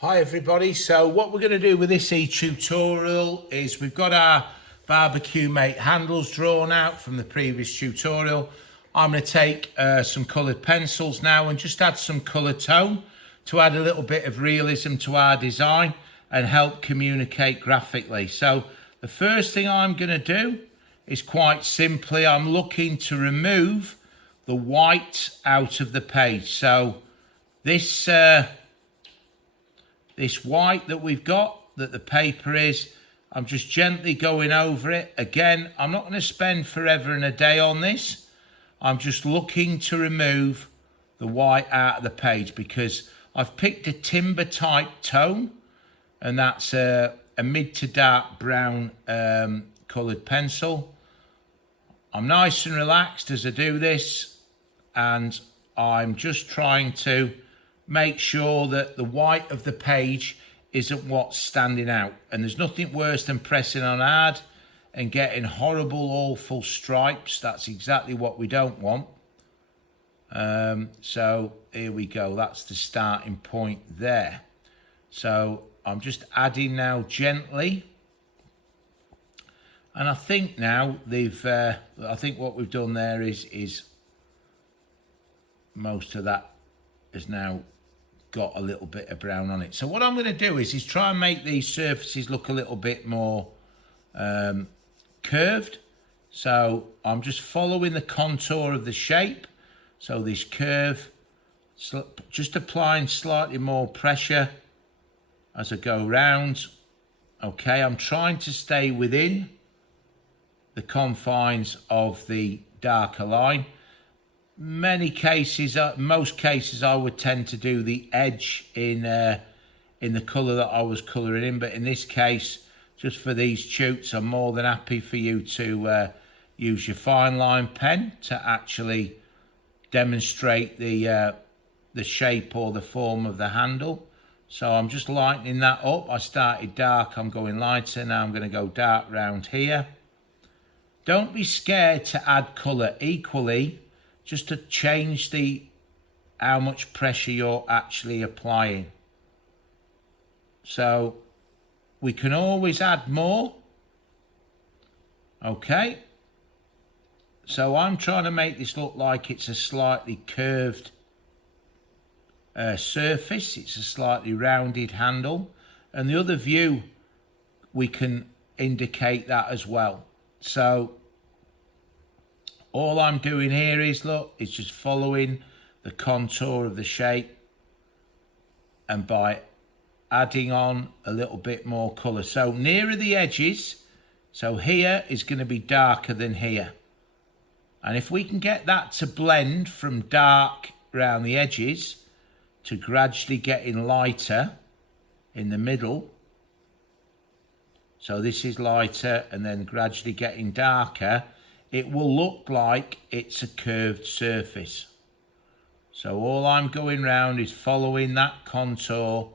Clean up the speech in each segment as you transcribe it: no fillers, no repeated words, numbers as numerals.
Hi everybody, so what we're going to do with this tutorial is we've got our barbecue mate handles drawn out from the previous tutorial. I'm going to take some coloured pencils now and just add some colour tone to add a little bit of realism to our design and help communicate graphically. So the first thing I'm going to do is quite simply I'm looking to remove the white out of the page. So this white that we've got, that the paper is, I'm just gently going over it. Again, I'm not going to spend forever and a day on this. I'm just looking to remove the white out of the page because I've picked a timber type tone, and that's a mid to dark brown coloured pencil. I'm nice and relaxed as I do this, and I'm just trying to make sure that the white of the page isn't what's standing out. And there's nothing worse than pressing on hard and getting horrible, awful stripes. That's exactly what we don't want. So here we go. That's the starting point there. So I'm just adding now gently. And I think now I think what we've done there is most of that is now got a little bit of brown on it. So what I'm going to do is try and make these surfaces look a little bit more curved. So I'm just following the contour of the shape. So this curve, just applying slightly more pressure as I go round. Okay, I'm trying to stay within the confines of the darker line. Most cases I would tend to do the edge in the colour that I was colouring in, but in this case, just for these shoots, I'm more than happy for you to use your fine line pen to actually demonstrate the shape or the form of the handle. So I'm just lightening that up. I started dark, I'm going lighter, now I'm going to go dark round here. Don't be scared to add colour equally, just to change how much pressure you're actually applying. So we can always add more. Okay. So I'm trying to make this look like it's a slightly curved surface. It's a slightly rounded handle. And the other view, we can indicate that as well. So all I'm doing here is just following the contour of the shape, and by adding on a little bit more colour. So nearer the edges, so here is going to be darker than here. And if we can get that to blend from dark around the edges to gradually getting lighter in the middle. So this is lighter and then gradually getting darker. It will look like it's a curved surface. So all I'm going round is following that contour.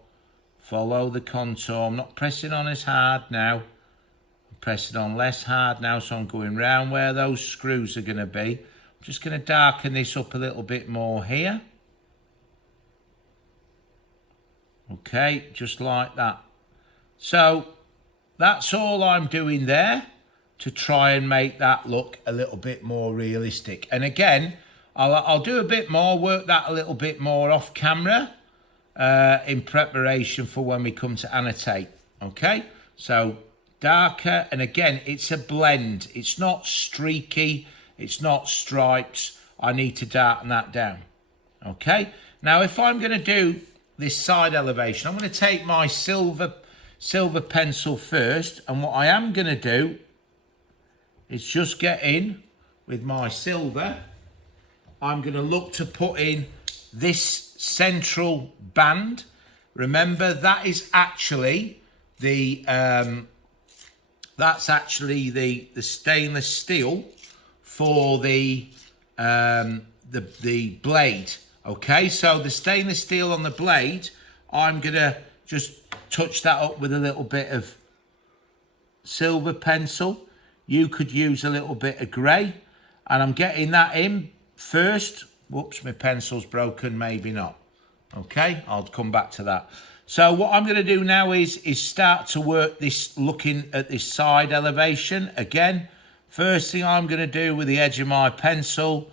Follow the contour. I'm not pressing on as hard now. I'm pressing on less hard now, so I'm going round where those screws are going to be. I'm just going to darken this up a little bit more here. Okay, just like that. So that's all I'm doing there, to try and make that look a little bit more realistic. And again, I'll do a bit more, work that a little bit more off camera in preparation for when we come to annotate. Okay, so darker, and again, it's a blend. It's not streaky, it's not stripes. I need to darken that down. Okay, now if I'm going to do this side elevation, I'm going to take my silver pencil first, and what I am going to do is just get in with my silver. I'm going to look to put in this central band. Remember, that is actually the stainless steel for the blade. Okay, so the stainless steel on the blade, I'm going to just touch that up with a little bit of silver pencil. You could use a little bit of grey, and I'm getting that in first. Whoops, my pencil's broken, maybe not. Okay, I'll come back to that. So what I'm going to do now is start to work this, looking at this side elevation. Again, first thing I'm going to do with the edge of my pencil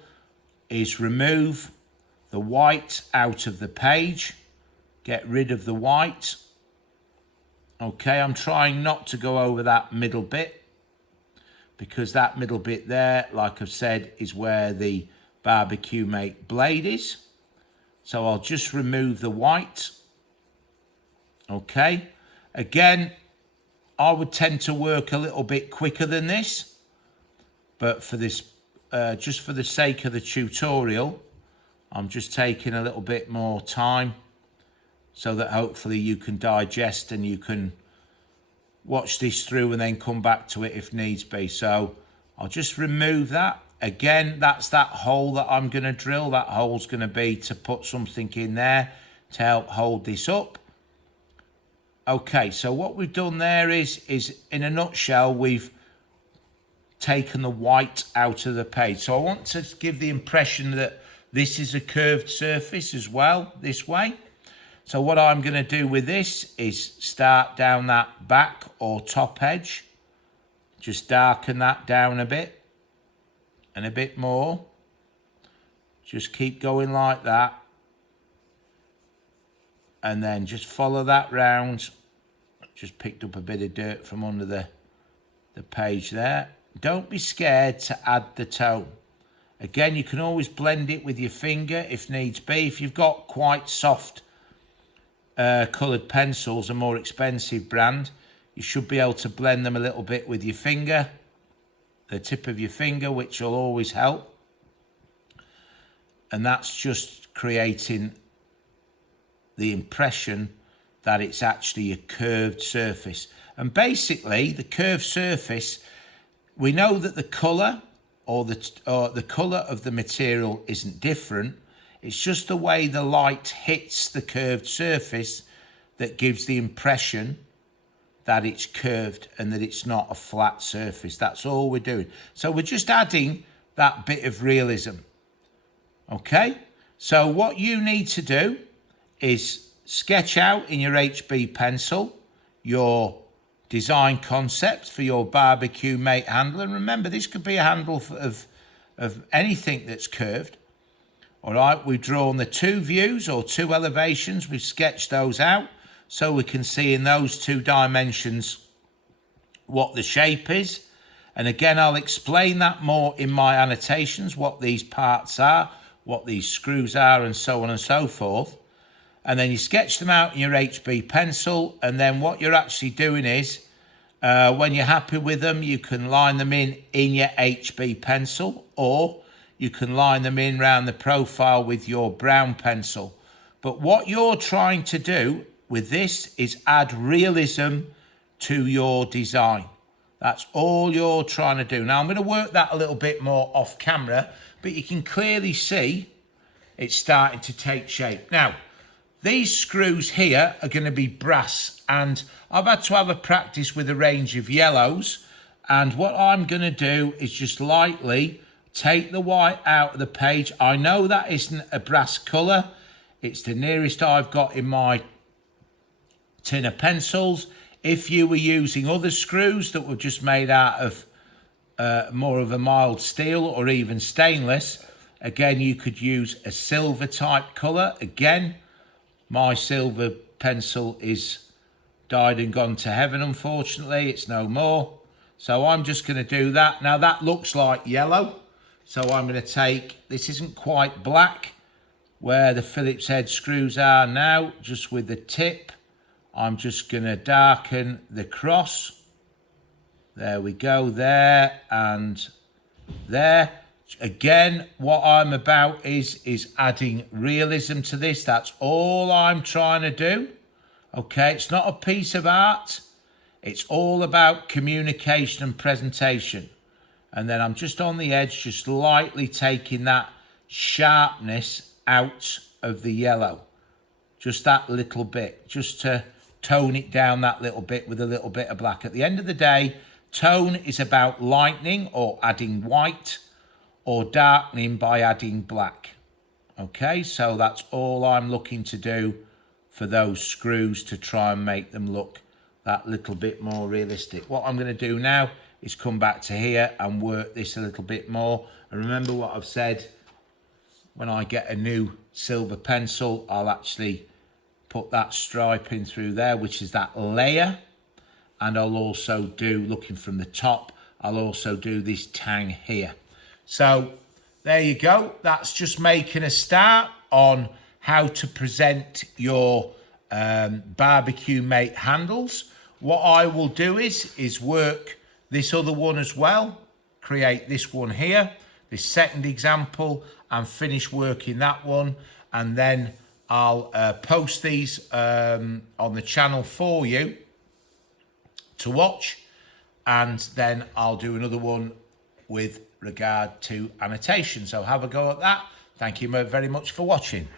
is remove the white out of the page. Get rid of the white. Okay, I'm trying not to go over that middle bit, because that middle bit there, like I've said, is where the BBQ Mate blade is. So I'll just remove the white. Okay, again, I would tend to work a little bit quicker than this, but for this, just for the sake of the tutorial, I'm just taking a little bit more time so that hopefully you can digest and you can watch this through and then come back to it if needs be. So I'll just remove that. Again, that's that hole that I'm going to drill. That hole's going to be to put something in there to help hold this up. Okay, so what we've done there is in a nutshell, we've taken the white out of the page. So I want to give the impression that this is a curved surface as well, this way. So what I'm going to do with this is start down that back or top edge. Just darken that down a bit and a bit more. Just keep going like that. And then just follow that round. Just picked up a bit of dirt from under the page there. Don't be scared to add the tone. Again, you can always blend it with your finger if needs be. If you've got quite soft coloured pencils, a more expensive brand, you should be able to blend them a little bit with your finger, the tip of your finger, which will always help. And that's just creating the impression that it's actually a curved surface. And basically, the curved surface, we know that the colour or the colour of the material isn't different. It's just the way the light hits the curved surface that gives the impression that it's curved and that it's not a flat surface. That's all we're doing. So we're just adding that bit of realism. Okay? So what you need to do is sketch out in your HB pencil your design concept for your BBQ Mate handle. And remember, this could be a handle of anything that's curved. All right, we've drawn the two views or two elevations. We've sketched those out so we can see in those two dimensions what the shape is. And again, I'll explain that more in my annotations, what these parts are, what these screws are, and so on and so forth. And then you sketch them out in your HB pencil. And then what you're actually doing is, when you're happy with them, you can line them in your HB pencil, or you can line them in around the profile with your brown pencil. But what you're trying to do with this is add realism to your design. That's all you're trying to do. Now, I'm going to work that a little bit more off camera, but you can clearly see it's starting to take shape. Now, these screws here are going to be brass, and I've had to have a practice with a range of yellows. And what I'm going to do is just lightly take the white out of the page. I know that isn't a brass colour. It's the nearest I've got in my tin of pencils. If you were using other screws that were just made out of more of a mild steel or even stainless, again, you could use a silver type colour. Again, my silver pencil is died and gone to heaven, unfortunately. It's no more. So I'm just going to do that. Now, that looks like yellow. So I'm going to take, this isn't quite black, where the Phillips head screws are now, just with the tip. I'm just going to darken the cross. There we go, there and there. Again, what I'm about is adding realism to this. That's all I'm trying to do. Okay, it's not a piece of art. It's all about communication and presentation. And then I'm just on the edge, just lightly taking that sharpness out of the yellow. Just that little bit, just to tone it down that little bit with a little bit of black. At the end of the day, tone is about lightening or adding white, or darkening by adding black. Okay, so that's all I'm looking to do for those screws to try and make them look that little bit more realistic. What I'm going to do now is come back to here and work this a little bit more. And remember what I've said, when I get a new silver pencil, I'll actually put that striping through there, which is that layer. And I'll also do, looking from the top, I'll also do this tang here. So there you go. That's just making a start on how to present your barbecue mate handles. What I will do is work this other one as well, create this one here, this second example, and finish working that one, and then I'll post these on the channel for you to watch, and then I'll do another one with regard to annotation. So have a go at that. Thank you very much for watching.